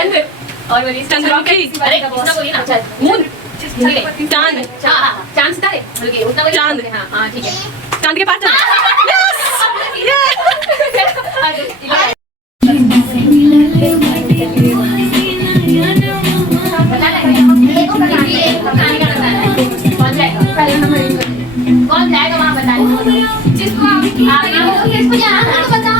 चंद्र और बोलिए चंद्रमुखी। अरे किसका बोलिए ना, मून, चांद, चांद सितारे बोलिए, उतना बोलिए। चांद, हाँ ठीक है, चांद के पास। कौन जाएगा वहाँ बताने? जिसको किसको जाना है तो बताओ।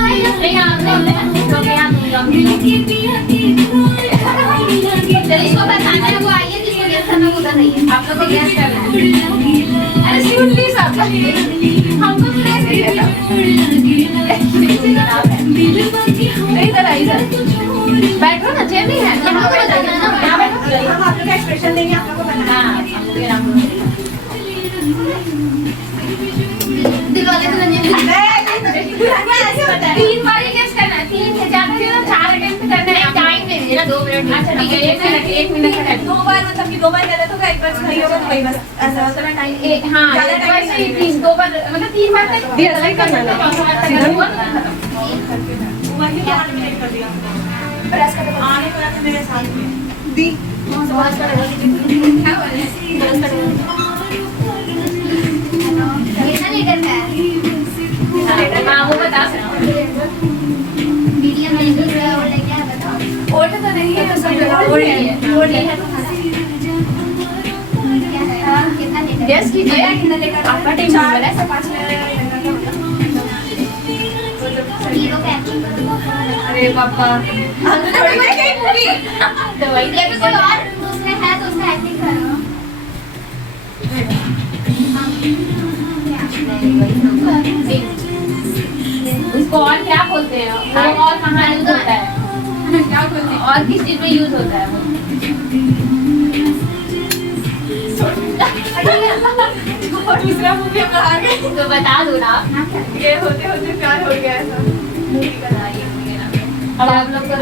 नहीं इसको बताना है, वो आइए, जिसको गेस करना वो उधर रहिए। आप लोग को गेस करना है। अरे सुन प्लीज, आप हमको तो नहीं इधर इधर बैठो ना, चेयर नहीं है। यहाँ बैठो, हम आप लोग का एक्सप्रेशन देंगे, आप लोग को बनाना है। दिल वाले तो नहीं तीन बार गेस करना है, तीन से ज्यादा नहीं, 4 अटेम्प्ट करना है। टाइम दे देना 2 मिनट। अच्छा ठीक है, 1 मिनट का टाइम। 2 बार मतलब कि 2 बार गलत होगा, 1 बार सही होगा, तो वही बस ऐसा उतना टाइम। हां वैसे ही 2 बार मतलब 3 बार तक दिया सही करना है। वही 8 मिनट कर दिया प्रेस कर दो। आने वाला था मेरे साथ में दी सवाल कर क्या बोले प्रेस कर दो। नहीं करना है। हाँ वो बता मीडियम में जो है वो लेके आ बताओ। ओल्ड तो नहीं है, सब ओल्ड है, ओल्ड है। कितना लेकर गेस कीजिए, कितना लेकर आपका टाइम नंबर है 5 मिनट। Hero captain. अरे पापा थोड़ी मैं कहीं मूवी तो वही देखो, कोई और दूसरे है तो उसका एक्टिंग करो। उसको और क्या बोलते हैं? वो और कहाँ यूज होता है? क्या बोलते हैं? और किस चीज में यूज होता है वो? दूसरा मूवी हम आ गए तो बता दो ना। ये होते होते प्यार हो गया ऐसा। अब आप लोग तो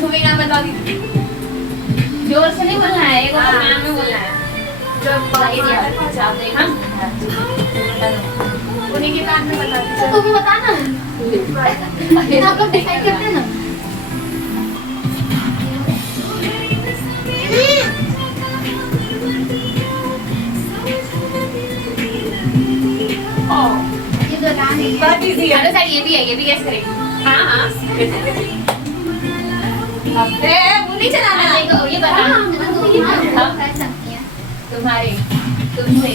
मूवी नाम बता दीजिए। जोर से नहीं बोलना है, एक और नाम में बोलना है। जो आप देखा उन्हीं के कान में बता दीजिए। तू भी बता ना, आप लोग डिसाइड करते हैं ना। ये तो गाने बहुत इजी है। हेलो सर, ये भी है, ये भी गेस करें। हाँ हाँ वो नहीं चलाना है। ये बता हम कर सकती हैं तुम्हारे, तुमसे,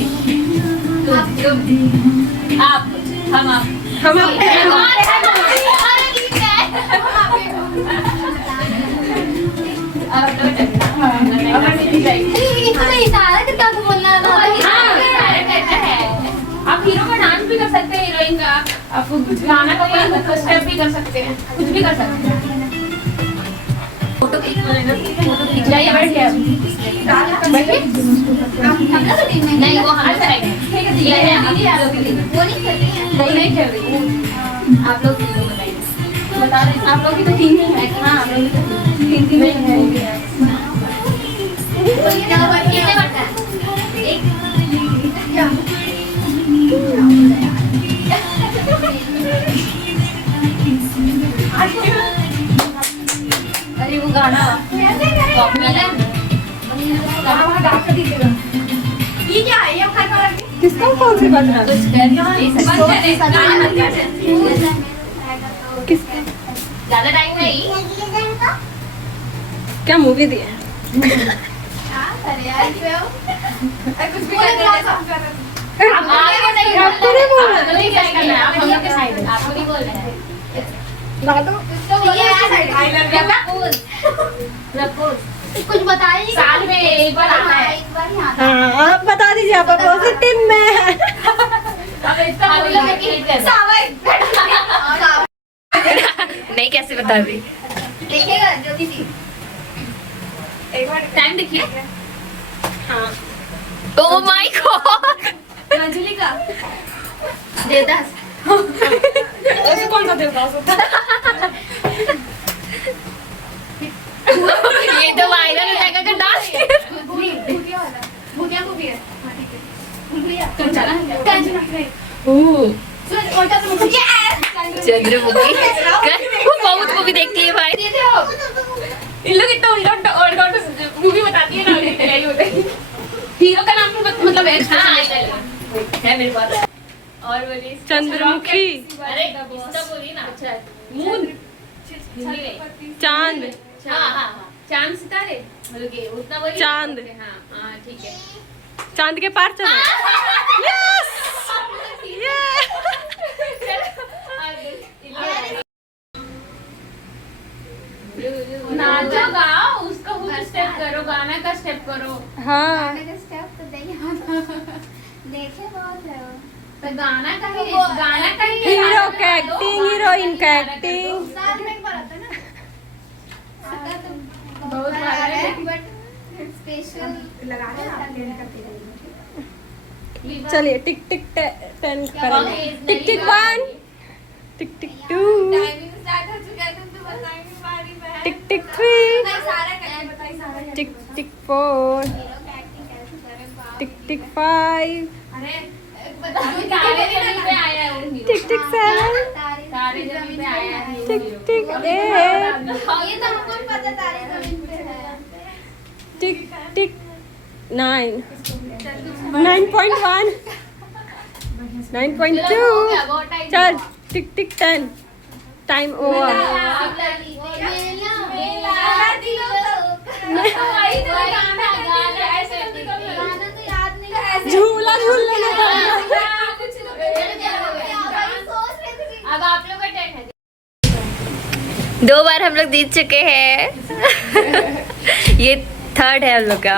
तुम आप, हम आप आप हीरो का डांस भी कर सकते हैं, हीरोइन का, आप गाना का कोई स्टेप भी कर सकते हैं, कुछ भी कर सकते हैं। फोटो खींच जाइए, बैठिए नहीं वो हमारे साइड है। वो नहीं खेल रही। आप लोग बताइए, बता रहे आप लोग की तो 3 है। हाँ आप लोग की 3 है। कितने बनता है? अरे वो गाना ये क्या है? ये किसका कौन सी बज रहा है? किसका? ज़्यादा टाइम नहीं। क्या मूवी दी है? कुछ भी आपको नहीं बोलना है, आप हम लोग के साइड है, आपको नहीं बोलना है। कुछ बताइए, साल में एक बार आता है। हाँ आप बता दीजिए, आप पॉजिटिव में नहीं कैसे बता दी? देखिएगा ज्योति जी, एक बार टाइम देखिए। हाँ ओह माय गॉड, अंजलि का देवदास। ऐसे कौन सा देवदास होता है? ये तो वायरल हो जाएगा अगर डांस भूतिया को भी है। चंद्रमुखी वो बहुत मूवी देखती है भाई। इन लोग इतना उल्टा मूवी बताती है ना, यही होता है। हीरो का नाम तो मतलब है मेरे पास। और बोलिए चंद्रमुखी, अरे इसका बोलिए ना। अच्छा मून, चांद, हाँ चांद सितारे, मतलब कि उतना बोलिए। चांद। हाँ ठीक है। चांद के पार चलो। यस नाचो गाओ, उसका खुद स्टेप करो, गाना का स्टेप करो। हाँ देखे बहुत है वो। तो गाना का ही हीरो का एक्टिंग, हीरोइन का एक्टिंग। साथ में एक बार आता है ना, उसका तो बहुत बार है। बट स्पेशल लगा के आप लेने करते रहिए। चलिए टिक टिक 10 करेंगे। टिक टिक 1, टिक टिक 2, टाइमिंग स्टार्ट हो चुका है, तुम तो बताएंगे बारी में। टिक टिक 3, नहीं सारा करके बताइए, सारा टिक टिक 4, हीरो का एक्टिंग कैसे करे बाप। टिक टिक 5, अरे तारे जमीन पे आया है वो हीरो। टिक टिक 7, तारे जमीन पे आया है वो टिक हीरो। टिक 8, ये तो हमको भी पता तारे जमीन पे है। टिक टिक 9, 9.1, 9.2, चल टिक टिक 10, टाइम ओवर। झूला झूलने लगा। अब आप लोग का टर्न है। 2 बार हम लोग जीत चुके हैं। ये 3rd है हम लोग का।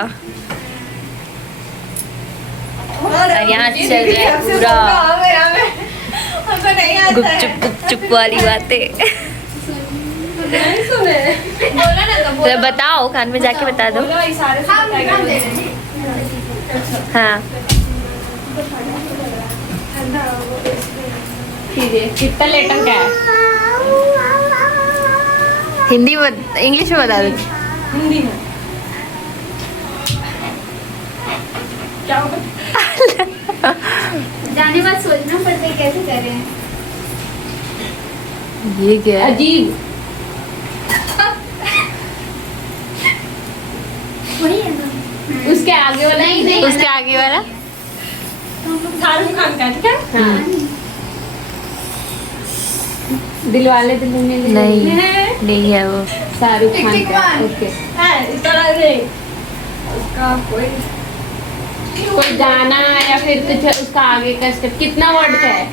यहाँ चल रहा है पूरा गुपचुप वाली बातें। नहीं सुने। बोला ना तो तो बताओ, कान में जाके बता दो। बोलो इशारे से बताएगा। हाँ ठीक है। कितना लेटर का है? हिंदी इंग्लिश में बता दो। हिंदी में क्या होगा? जाने बाद सोचना पड़ता है कैसे करें। ये क्या है? अजीब। वही है ना। उसके आगे वाला ही नहीं। उसके आगे वाला शाहरुख खान का, ठीक है? दिल वाले दुल्हनिया ले नहीं, नहीं है वो। शाहरुख खान टिक-टिक का। वन। ओके। है इस तरह से उसका कोई कोई गाना या फिर कुछ उसका आगे का स्टेप। कितना वर्ड का है?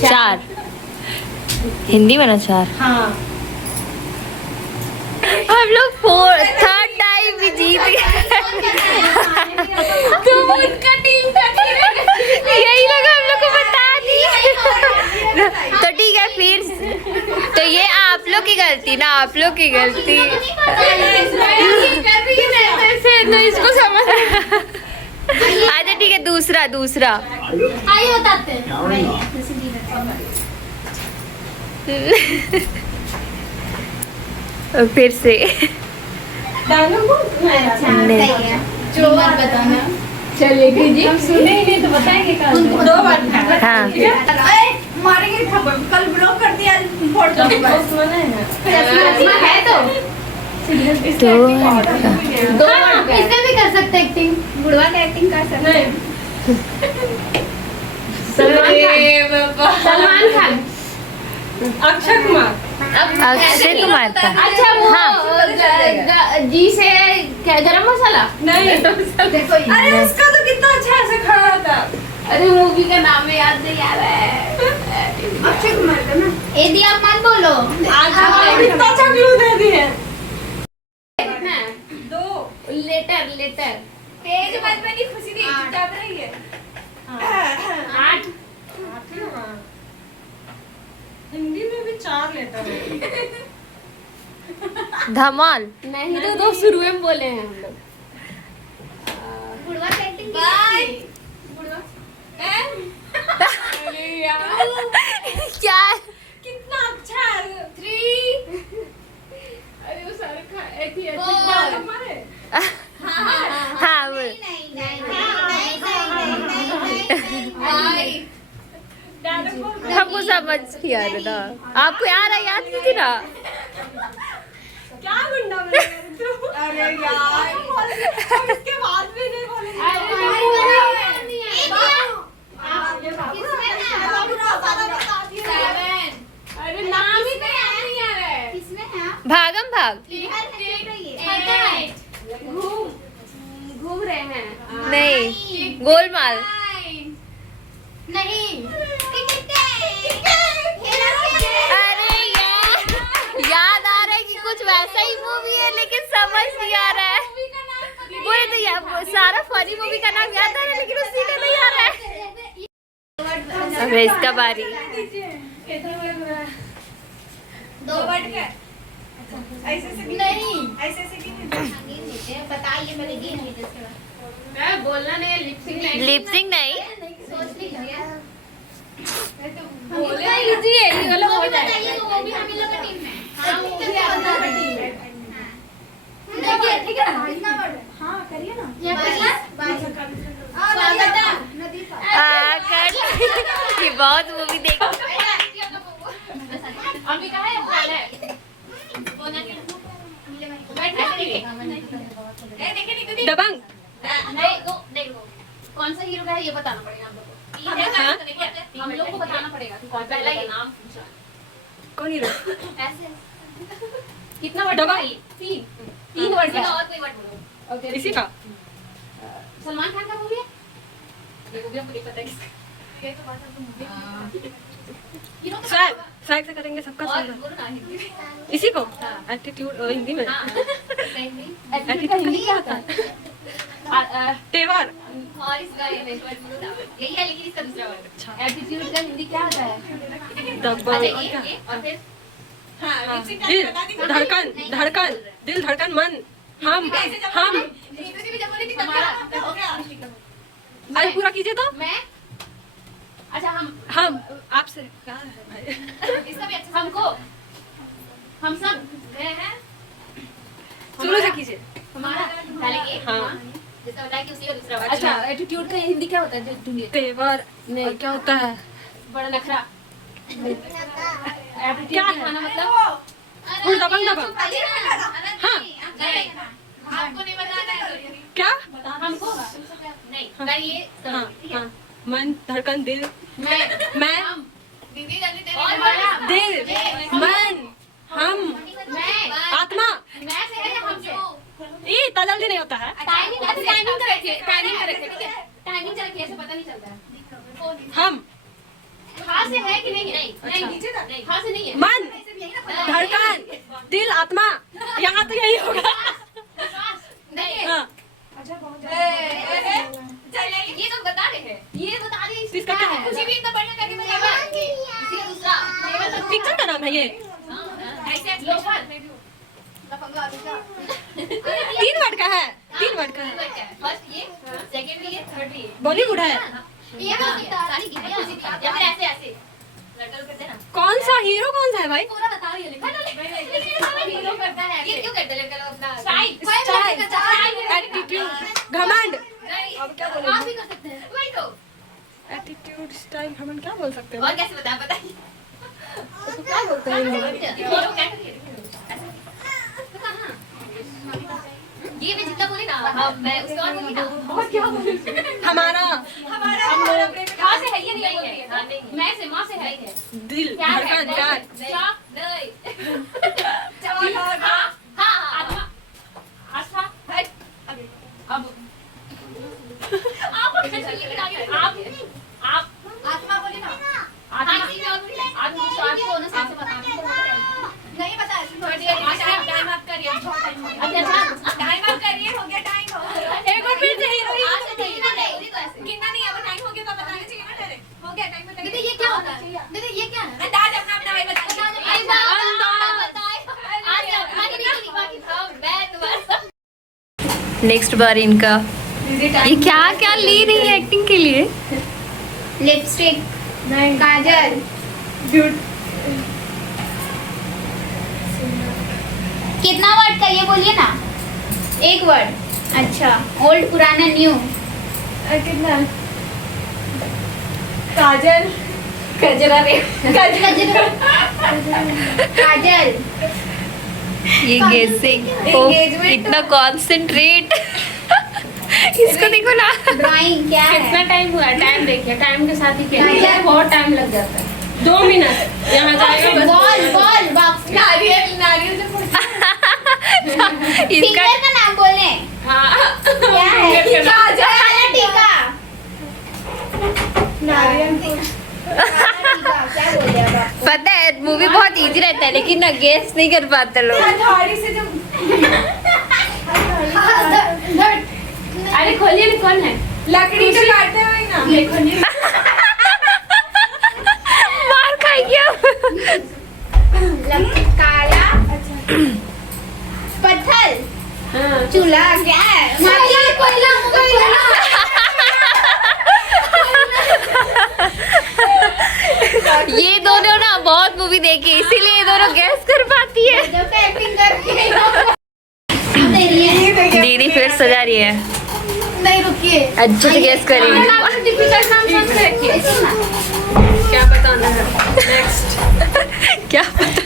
4 हिंदी में ना 4। हाँ हम लोग 3rd टाइम भी जीत गए। तो उनका टीम था। यही लोग हम लोग को बता दी। तो ठीक है फिर, तो ये आप लोग की गलती ना, आप लोग की गलती। तो इसको समझ। अच्छा ठीक है, दूसरा आइए बताते हैं। फिर से। डायलॉग अच्छा नहीं। सही है। जो बात बताना। चलिए कीजिए। हम सुने ही नहीं तो बताएंगे कल। 2 बार था। हाँ मारेंगे खबर कल ब्लॉक कर दिया फोटो चश्मा है तो तो दो वर्ड का है। इससे भी कर सकते एक्टिंग। बुढ़वा का एक्टिंग कर सकते हैं। सलमान खान। अक्षय कुमार। अक्षय कुमार का। अच्छा वो हाँ। जी से क्या गरम मसाला? नहीं देखो ये। अरे उसका तो कितना अच्छा ऐसे खड़ा था। अरे मूवी का नाम है याद नहीं आ रहा है। अक्षय कुमार का ना। यदि आप मत बोलो। आज कितना अच्छा क्लू दे दिए। कितना? 2 लेटर। तेज मत बनी, खुशी नहीं चुपचाप रहिए। 8। हिंदी में भी 4 लेटर है। धमाल। नहीं तो 2 शुरू में बोले हैं हम लोग। बुढ़वा का एक्टिंग की। अरे यार क्या? कितना अच्छा है। 3 अरे वो शाहरुख खान एक ही Four. हमारे हाँ बोल। डायलॉग हमको समझ नहीं आ रहा था। आपको याद नहीं थी ना? क्या गुंडा बन गया तू? अरे यार हम इसके बाद भी नहीं बोले। अरे नाम ही तो याद नहीं आ रहा है। भागम भाग घूम रहे हैं नहीं, गोलमाल। नहीं अरे यार, याद आ रहा है कि कुछ वैसा ही मूवी है लेकिन समझ नहीं आ रहा है। बोले तो यार सारा फनी मूवी का नाम याद आ रहा है लेकिन उसी का नहीं आ रहा है। अब है इसका बारी। दो वर्ड का ऐसे से भी नहीं, ऐसे से भी नहीं। बताइए मैंने गिन ली जिसके बाद बोलना नहीं है, लिपसिंग नहीं। लिपसिंग नहीं, सोच ली भैया बोले इजी है, ये वाला हो जाएगा। बताइए तो वो भी हम ही लोग का टीम है हाँ, वो भी आप लोगों का टीम है। देखिए ठीक है कितना वर्ड? हाँ करिए ना। ये कर ये बहुत मूवी देख। अभी कहा है बोला है बोलना के दबंग। नहीं दो देखो कौन सा हीरो का है ये बताना पड़ेगा हम लोग को हम लोग को बताना पड़ेगा कि कौन पहला ये नाम पूछा कौन हीरो? ऐसे कितना वर्ड दबा। बताइए तीन वर्ड का और कोई वर्ड बोलो ओके, इसी का। सलमान खान का मूवी है ये मूवी हमको नहीं पता है किसका ये तो बात है मूवी स्वैग स्वैग से करेंगे सबका और साथ। बोलो ना हिंदी इसी को एटीट्यूड हिंदी में। एटीट्यूड का हिंदी क्या होता है तेवर। और इसका ये नहीं वर्ड बोलो ना यही है लेकिन इसका दूसरा वर्ड एटीट्यूड का हिंदी क्या होता है दबंग। अच्छा और क्या? ये और फिर हाँ, हाँ, लिपसिंग का दिल बता दी। धड़कन धड़कन दिल धड़कन मन हम हम। नीतू जी भी जब बोली थी तब क्या हो गया? अरे पूरा कीजिए तो। मैं अच्छा हम आपसे क्या है भाई? इसका भी अच्छा हमको हम सब मैं है शुरू से कीजिए। हमारा पहले ये हाँ। जिसका बताया कि उसी का दूसरा वर्ड अच्छा, एटीट्यूड का हिंदी क्या होता है ढूंढिए तेवर। और क्या होता है? बड़ा नखरा एटीट्यूड क्या है? दिखाना मतलब फुल दबंग दबंग। हाँ। आपको नहीं बताना है क्या? हमको नहीं करिए हाँ हाँ। मन धड़कन दिल मैं दीदी जल्दी और बड़ा दिल मन हम मैं आत्मा। मैं से है हमसे ये इतना जल्दी नहीं होता है। टाइमिंग का रखिए टाइमिंग का रखिए ठीक है टाइमिंग का रखिए ऐसे पता नहीं चलता है हम हाँ से है कि नहीं नहीं अच्छा। नीचे था नहीं हाँ से नहीं है मन धड़कन दिल आत्मा यहाँ तो यही होगा। नहीं हाँ। ये तो बता रहे हैं ये बता रहे हैं इसका क्या है? कुछ भी इतना बढ़िया करके बताइए इसी का दूसरा पिक्चर का नाम है ये। ऐसे लोफर तीन वर्ड का है। तीन वर्ड का है। फर्स्ट ये सेकंड ये थर्ड ये बॉलीवुड है। ये बोल सकता है सारी की या फिर ऐसे ऐसे लड़का लोग करते हैं ना कौन सा हीरो कौन सा है भाई? पूरा बता रही है हीरो करता है ये क्यों करते हैं लड़का लोग अपना स्टाइल एटीट्यूड घमंड। अब क्या बोलेंगे? आप भी कर सकते हैं वही तो एटीट्यूड स्टाइल घमंड क्या बोल सकते हैं? और कैसे बताइए तो क्या बोलते हैं? हीरो क्या करिए ये मैं जितना बोली ना अब मैं उसका और बोली ना बहुत क्या बोली हमारा हमारा प्रेम का माँ से है ये नहीं है मैं से माँ से है दिल धड़कन प्यार। नहीं जवान और हाँ हाँ आत्मा आस्था अब आप आत्मा बोली ना। आत्मविश्वास को ना सबसे बताना नहीं बता टाइम आप करिए टाइम आप करिए हो गया टाइम हो गया। एक बार फिर से हीरो कितना नहीं है वो टाइम हो गया तो बताना चाहिए ना तेरे हो गया टाइम बता दीदी ये क्या होता है दीदी ये क्या है अंदाज अपना अपना भाई बता नेक्स्ट बार इनका ये क्या क्या ली रही है एक्टिंग के लिए। लिपस्टिक काजल कितना वर्ड का ये बोलिए ना एक वर्ड अच्छा ओल्ड पुराना न्यू कितना काजल गजरा रे काजल ये गेसिंग इतना कॉन्सेंट्रेट इसको देखो ना। ड्राइंग क्या है? कितना टाइम हुआ? टाइम देखिए, टाइम के साथ ही खेलिए, बहुत टाइम लग जाता है। 2 मिनट यहाँ जाएगा बस। बॉल बॉल बॉक्स नारियल नारियल से इसका फिंगर का नाम बोले। हाँ क्या है? काला टीका। नारियल टीका क्या बोले अब आप? पता है मूवी बहुत इजी रहता है लेकिन ना गेस नहीं कर पाते लोग। हथौड़ी से जब अरे खोलिए ना, कौन है? लकड़ी से काटते हुए ना। ये खोलिए। मार खाएगी अब। काला पत्थर हाँ। चूल्हा क्या है? कोयला ये दोनों ना बहुत मूवी देखी इसीलिए ये दोनों गैस कर पाती है। जब एक्टिंग करके दीदी फिर सजा रही है। नहीं रुकिए। अच्छे से गैस करेंगे। डिफिकल्ट नाम सोच के रखिए। क्या बताना है? नेक्स्ट। क्या पता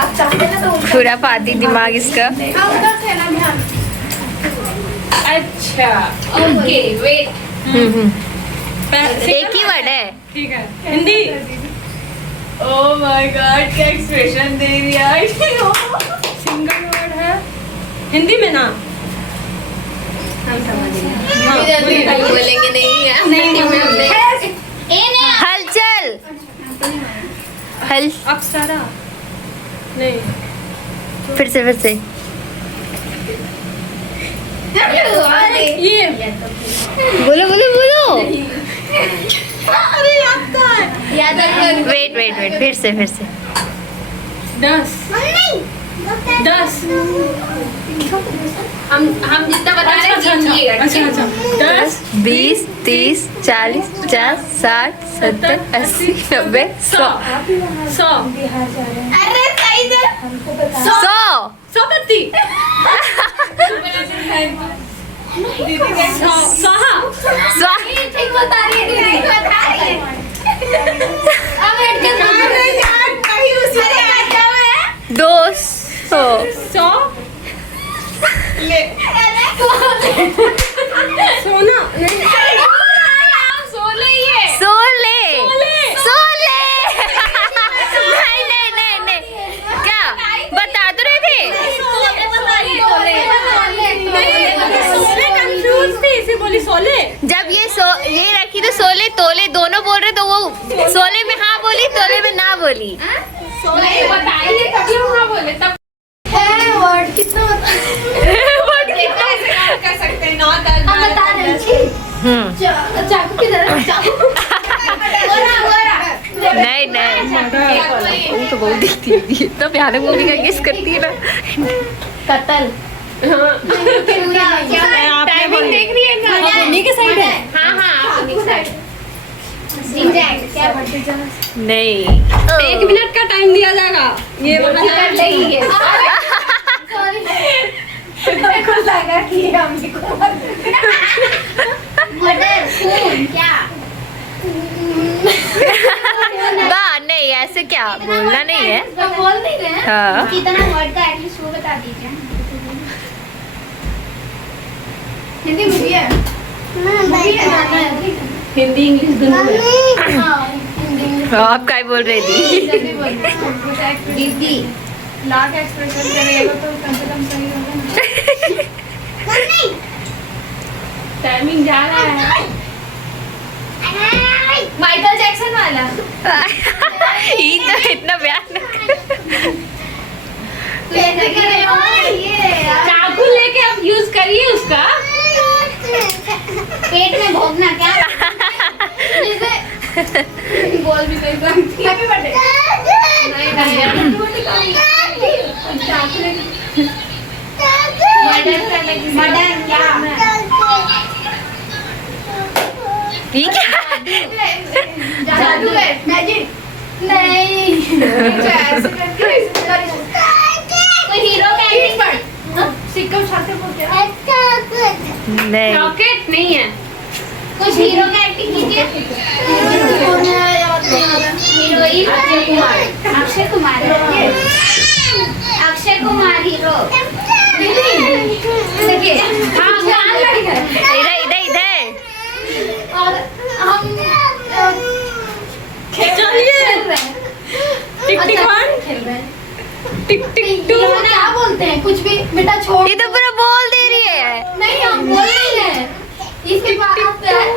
आप चाहते ना तो पूरा पाती दिमाग इसका। उधर से ना ध्यान। अच्छा ओके वेट। एक ही वर्ड है। ठीक है। हिंदी। ओह माय गॉड क्या एक्सप्रेशन दे रही है। सिंगल वर्ड है हिंदी में ना। हम समझेंगे। बोलेंगे नहीं हलचल। हल अप्सरा नहीं। फिर से ये बोलो बोलो बोलो। अरे याद कर वेट फिर से 10 हम जितना बता रहे हैं जीतिएगा। अच्छा 10 20 30 40 50 60 70 80 90 100 100 अरे सही से 100 100 ठीक बता रही है दीदी बता रही है। अब वेट कर नहीं उसी ने क्या है 200 100 सोना नहीं 16 नहीं क्या बता तो रहे थे। कंफ्यूज थी इसे बोली 16। जब ये रखी तो 16 तोले दोनों बोल रहे तो वो 16 में हाँ बोली तोले में ना बोली। 16 बताइए तभी हम हाँ बोले तब। वर्ड कितना कर सकते हैं 9 10 हम बता रहे हैं। चाकू किधर है? चाकू नहीं वो तो बहुत दिखती है इतना भयानक मूवी का गेस करती है ना। कत्ल टाइमिंग देख रही है ना। उन्हीं के साइड है। हाँ आप उन्हीं के साइड। नहीं 1 मिनट का टाइम दिया जाएगा। ये वाला को लगा कि हमको मर्डर खून क्या नहीं ऐसे क्या बोलना नहीं है। बोल नहीं रहे हैं। हाँ। कितना वर्ड का एटलीस्ट वो बता दीजिए। हिंदी मूवी है। हिंदी इंग्लिश दोनों है। आप क्या बोल रही थी। दीदी लाख एक्सप्रेशन करेगा तो कम से कम सही होगा ना। टाइमिंग जा रहा है। माइकल जैक्सन वाला ये तो इतना भयानक। चाकू लेके आप यूज करिए उसका। पेट में भोगना क्या बोल भी नहीं सकती। हैप्पी बर्थडे मर्डर क्या ठीक है जादूगर मैजिक नहीं ऐसे करके कोई हीरो का एक्टिंग कर सिक्का उठाते को क्या नहीं रॉकेट नहीं है। कुछ हीरो का एक्टिंग कीजिए। हीरोइन अक्षय कुमार खेल रहे हैं। टिक टिक टू। ये क्या बोलते हैं कुछ भी बेटा छोड़ ये तो पूरा बोल दे रही है। नहीं हम बोल रहे हैं इसके बाद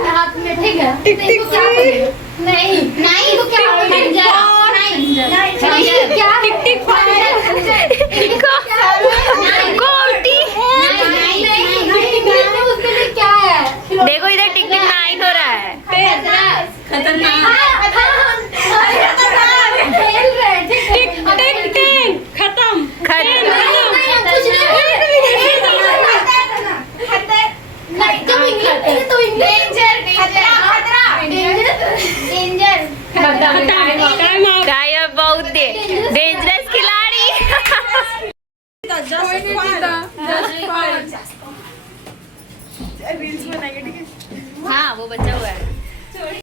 हाथ में ठीक है टिक टिक क्या थ्री। बोलेगा? नहीं नहीं तो क्या बोलेगा? नहीं क्या टिक टिक फाइव। कोटी। उसके लिए क्या है? देखो इधर टिक टिक 9 हो रहा है। खेल रहे हैं ठीक है? टिक टिक 10 खत्म। खत्म। जब इंग्लिश में तो इंग्लिश टाइम आउट। गाय बहुत डेंजरस खिलाड़ी। हाँ वो बचा हुआ है।